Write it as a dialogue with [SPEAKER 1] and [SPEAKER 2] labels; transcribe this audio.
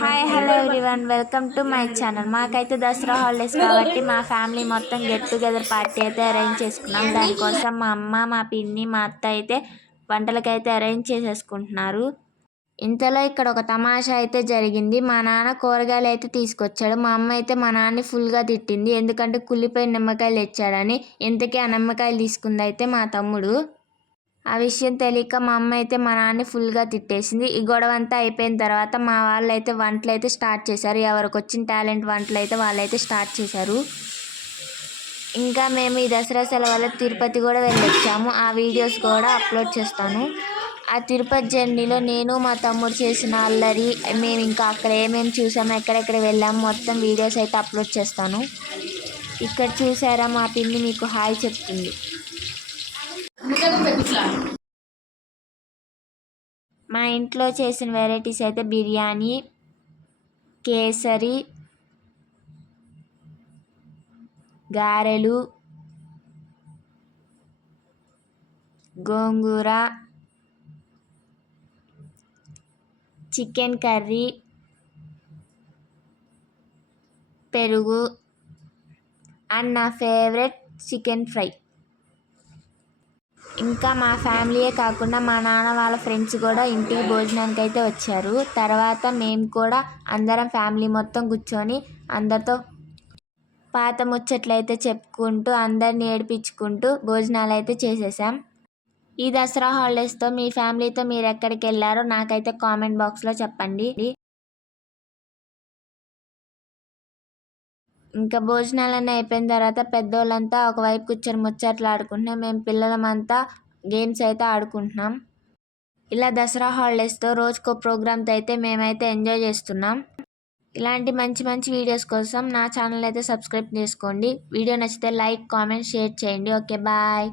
[SPEAKER 1] Hi hello everyone welcome to my channel మాకైతే Dasara holidays కాబట్టి మా ఫ్యామిలీ మొత్తం గెట్ టుగెదర్ పార్టీ అయితే అరేంజ్ చేసుకున్నాం. దానికోసం మా అమ్మ మా పిన్ని మా అత్త అయితే వంటలకైతే అరేంజ్ చేసేసుకుంటున్నారు. ఇంతలో ఇక్కడ ఒక తమాషా అయితే జరిగింది. మా నాన్న కూరగాయలు అయితే తీసుకొచ్చాడు. మా అమ్మ అయితే మా నాన్నని ఫుల్గా తిట్టింది. ఎందుకంటే కుళ్ళిపోయిన నిమ్మకాయలు తెచ్చాడని. ఇంతకీ ఆ నిమ్మకాయలు తీసుకుంది అయితే మా తమ్ముడు. ఆ విషయం తెలియక మా అమ్మ అయితే మా నాన్నని ఫుల్గా తిట్టేసింది. ఈ గొడవ అంతా అయిపోయిన తర్వాత మా వాళ్ళు అయితే వంటలు అయితే స్టార్ట్ చేశారు. ఎవరికి వచ్చిన టాలెంట్ వంటలు అయితే వాళ్ళైతే స్టార్ట్ చేశారు. ఇంకా మేము ఈ దసరా సెలవుల్లో తిరుపతి కూడా వెళ్ళొచ్చాము. ఆ వీడియోస్ కూడా అప్లోడ్ చేస్తాను. ఆ తిరుపతి జర్నీలో నేను మా తమ్ముడు చేసిన అల్లరి మేము ఇంకా అక్కడ ఏమేమి చూసాము ఎక్కడెక్కడ వెళ్ళాము మొత్తం వీడియోస్ అయితే అప్లోడ్ చేస్తాను. ఇక్కడ చూసారా మా పిన్ని మీకు హాయ్ చెప్తుంది. మా ఇంట్లో చేసిన వెరైటీస్ అయితే బిర్యానీ కేసరి గారెలు గోంగూర చికెన్ కర్రీ పెరుగు అండ్ నా ఫేవరెట్ చికెన్ ఫ్రై. ఇంకా మా ఫ్యామిలీయే కాకుండా మా నాన్న వాళ్ళ ఫ్రెండ్స్ కూడా ఇంటికి భోజనానికి అయితే వచ్చారు. తర్వాత మేము కూడా అందరం ఫ్యామిలీ మొత్తం కూర్చొని అందరితో పాత ముచ్చట్లు అయితే చెప్పుకుంటూ అందరిని ఏడిపించుకుంటూ భోజనాలు అయితే చేసేసాం ఈ దసరా హాలిడేస్తో మీ ఫ్యామిలీతో మీరు ఎక్కడికి వెళ్ళారో నాకైతే కామెంట్ బాక్స్లో చెప్పండి. ఇంకా భోజనాలన్నీ అయిపోయిన తర్వాత పెద్దోళ్ళంతా ఒకవైపు కూర్చొని ముచ్చట్లు ఆడుకుంటున్నాం మేము పిల్లలమంతా గేమ్స్ అయితే ఆడుకుంటున్నాం. ఇలా దసరా హాలిడేస్తో రోజుకో ప్రోగ్రామ్తో అయితే మేమైతే ఎంజాయ్ చేస్తున్నాం. ఇలాంటి మంచి మంచి వీడియోస్ కోసం నా ఛానల్ అయితే సబ్స్క్రైబ్ చేసుకోండి. వీడియో నచ్చితే లైక్ కామెంట్ షేర్ చేయండి. Okay bye.